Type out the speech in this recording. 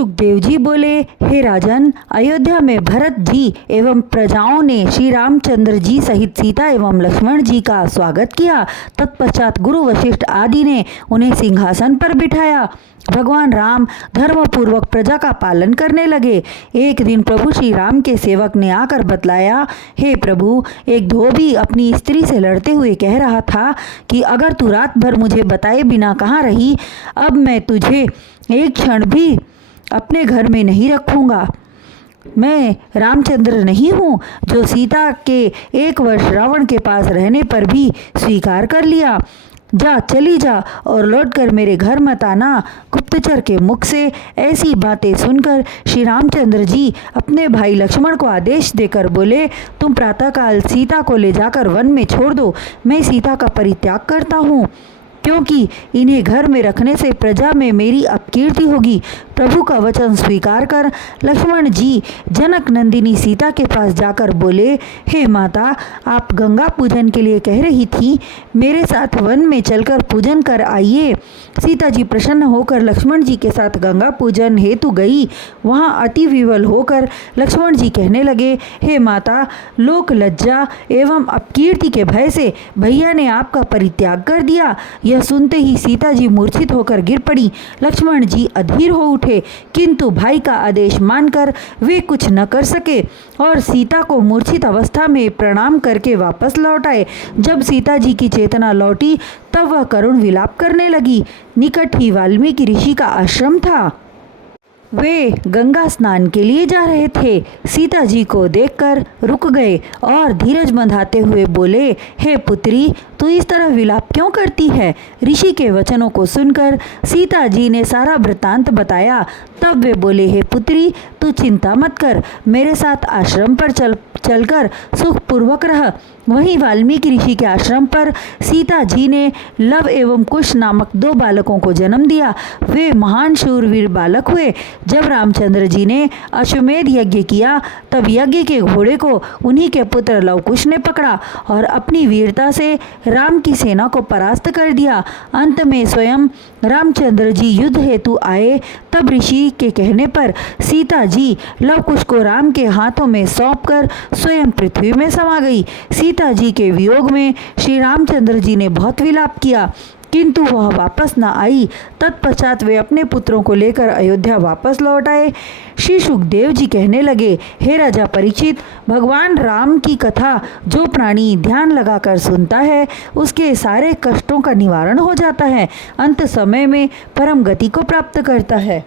सुखदेव जी बोले, हे राजन, अयोध्या में भरत जी एवं प्रजाओं ने श्री रामचंद्र जी सहित सीता एवं लक्ष्मण जी का स्वागत किया। तत्पश्चात गुरु वशिष्ठ आदि ने उन्हें सिंहासन पर बिठाया। भगवान राम धर्मपूर्वक प्रजा का पालन करने लगे। एक दिन प्रभु श्री राम के सेवक ने आकर बतलाया, हे प्रभु, एक धोबी अपनी स्त्री से लड़ते हुए कह रहा था कि अगर तू रात भर मुझे बताए बिना कहाँ रही, अब मैं तुझे एक क्षण भी अपने घर में नहीं रखूँगा। मैं रामचंद्र नहीं हूँ जो सीता के 1 वर्ष रावण के पास रहने पर भी स्वीकार कर लिया। जा, चली जा और लौटकर मेरे घर मत आना। गुप्तचर के मुख से ऐसी बातें सुनकर श्री रामचंद्र जी अपने भाई लक्ष्मण को आदेश देकर बोले, तुम प्रातःकाल सीता को ले जाकर वन में छोड़ दो। मैं सीता का परित्याग करता हूँ, क्योंकि इन्हें घर में रखने से प्रजा में मेरी अपकीर्ति होगी। प्रभु का वचन स्वीकार कर लक्ष्मण जी जनक नंदिनी सीता के पास जाकर बोले, हे माता, आप गंगा पूजन के लिए कह रही थी, मेरे साथ वन में चलकर पूजन कर आइए। सीता जी प्रसन्न होकर लक्ष्मण जी के साथ गंगा पूजन हेतु गई। वहाँ अति विवल होकर लक्ष्मण जी कहने लगे, हे माता, लोक लज्जा एवं अपकीर्ति के भय से भैया ने आपका परित्याग कर दिया। यह सुनते ही सीता जी मूर्छित होकर गिर पड़ी। लक्ष्मण जी अधीर हो उठे, किंतु भाई का आदेश मानकर वे कुछ न कर सके और सीता को मूर्छित अवस्था में प्रणाम करके वापस लौट आए। जब सीता जी की चेतना लौटी तब वह करुण विलाप करने लगी। निकट ही वाल्मीकि ऋषि का आश्रम था। वे गंगा स्नान के लिए जा रहे थे। सीता जी को देखकर रुक गए और धीरज बंधाते हुए बोले, हे पुत्री, तू इस तरह विलाप क्यों करती है? ऋषि के वचनों को सुनकर सीता जी ने सारा वृत्तांत बताया। तब वे बोले, हे पुत्री, तू चिंता मत कर, मेरे साथ आश्रम पर चलकर सुखपूर्वक रह। वहीं वाल्मीकि ऋषि के आश्रम पर सीता जी ने लव एवं कुश नामक 2 बालकों को जन्म दिया। वे महान शूरवीर बालक हुए। जब रामचंद्र जी ने अश्वमेध यज्ञ किया तब यज्ञ के घोड़े को उन्हीं के पुत्र लवकुश ने पकड़ा और अपनी वीरता से राम की सेना को परास्त कर दिया। अंत में स्वयं रामचंद्र जी युद्ध हेतु आए। तब ऋषि के कहने पर सीता जी लवकुश को राम के हाथों में सौंपकर स्वयं पृथ्वी में समा गई। सीता जी के वियोग में श्री रामचंद्र जी ने बहुत विलाप किया, किंतु वह वापस न आई। तत्पश्चात वे अपने पुत्रों को लेकर अयोध्या वापस लौट आए। श्री सुखदेव जी कहने लगे, हे राजा परीक्षित, भगवान राम की कथा जो प्राणी ध्यान लगाकर सुनता है उसके सारे कष्टों का निवारण हो जाता है, अंत समय में परम गति को प्राप्त करता है।